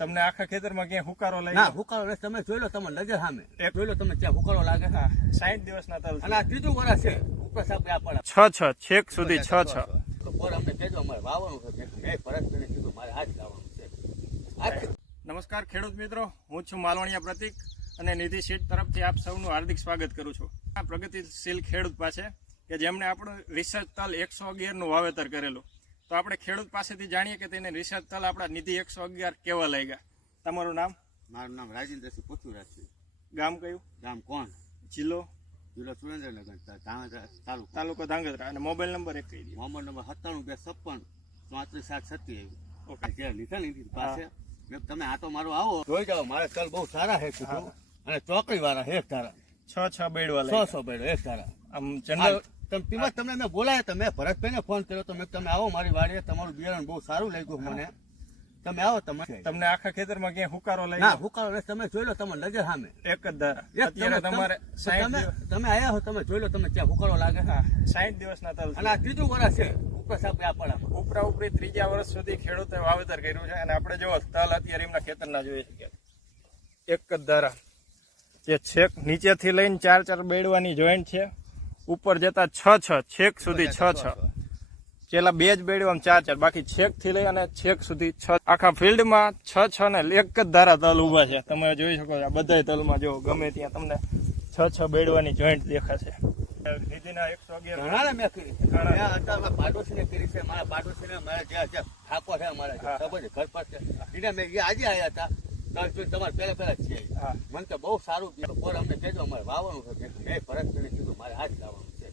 તમને આખા ખેતરમાં ક્યાં હુકારો લાગે? ના હુકારો નથી, તમે જોઈ લો, તમે નજર સામે જોઈ લો, તમે ત્યાં હુકારો લાગે. 60 દિવસના તલ અને આ ત્રીજું વર્ષ છે ઉપર સાપે આ પડે 6 છેક સુધી 6 તો પર અમને કહેજો અમારે વાવવાનું છે. મેં ભરતભાઈને કીધું મારે હાથ લાવવાનું છે. નમસ્કાર ખેડૂત મિત્રો, હું છું માલવણીયા પ્રતિક અને નિધિ સીડ તરફથી આપ સૌનું હાર્દિક સ્વાગત કરું છું આ પ્રગતિશીલ ખેડૂત પાસે કે જેમણે આપણું રિસર્ચ તલ 111નું વાવેતર કરેલું. તો આપણે ખેડૂત પાસેથી જાણીએ કે તેને રિસર્ચ તલ આપણા નિધિ 111 કેવા લાગ્યા. તમારું નામ? મારું નામ રાજેન્દ્રસિંહ પૃથ્વીરાજ છે. ગામ કયું? ગામ કોણ? જિલ્લો? જિલ્લો સુરેન્દ્રનગર, તાલુકો ધાંગધ્રા. અને મોબાઈલ નંબર એક કહી દો. Mobile number 97 256 34 okay. જે લીધા ની પાસે તમે આ તો મારું આવો જોઈ જાઓ, મારે તલ બહુ સારા છે કીધું. અને ચોકડી વાળા એક તારા 6 બેડવા લાગ્યા. 600 બેડ એક તારા. આમ જનરલ તમને મેં બોલાયા, તમે ભરતભાઈને ફોન કર્યો તો મેં તમે આવો મારી વાડીએ, તમારું બિયારણ બહુ સારું લાગ્યું મને, તમે આવો. તમને આખા ખેતરમાં ક્યાં હુકારો ના લાગ્યો? હુકારો નથી, તમે જોઈ લો, તમે નજર સામે એક જ ધારા. અત્યારે તમારે 60 તમે આયા હો, તમે જોઈ લો, તમે ત્યાં હુકારો લાગે. 60 દિવસના તલ અને આ ત્રીજું વર્ષ છે ઉપર સાપે આ પડે. ઉપરા ઉપરી ત્રીજા વર્ષ સુધી ખેડૂતે વાવેતર કર્યું છે. અને આપણે જો તલ અત્યારે એમના ખેતરના જોઈએ છીએ એક જ ધારા, જે છેક નીચેથી લઈને 4 બેડવાની જોઈન્ટ છે, ઉપર જતા 6 છેક સુધી 6 પેલા 2 જ બેડવામાં 4 બાકી છેક થી લઈ અને છેક સુધી 6. આખા ફિલ્ડમાં 6 ને એક જ ધારા તલ ઉભા છે. તમે જોઈ શકો છો આ બધા તલમાં જો ગમે ત્યાં તમને 6 બેડવાની જોઈન્ટ દેખાશે. નિધિના 111 ઘણા મેં કરી છે. અત્યારે પાડોશીને કરી છે, મારા પાડોશીને મારા જ્યાં ઠાકોર છે અમારા ખબર છે ઘર પર છે, એને મેં આજે આવ્યા હતા તમારે પહેલા જ છે. મને તો બહુ સારું બોર અમને કહેજો અમારે વાવવાનું છે. મેં ભરતભાઈને કીધું મારે હાથ લાવવાનું છે.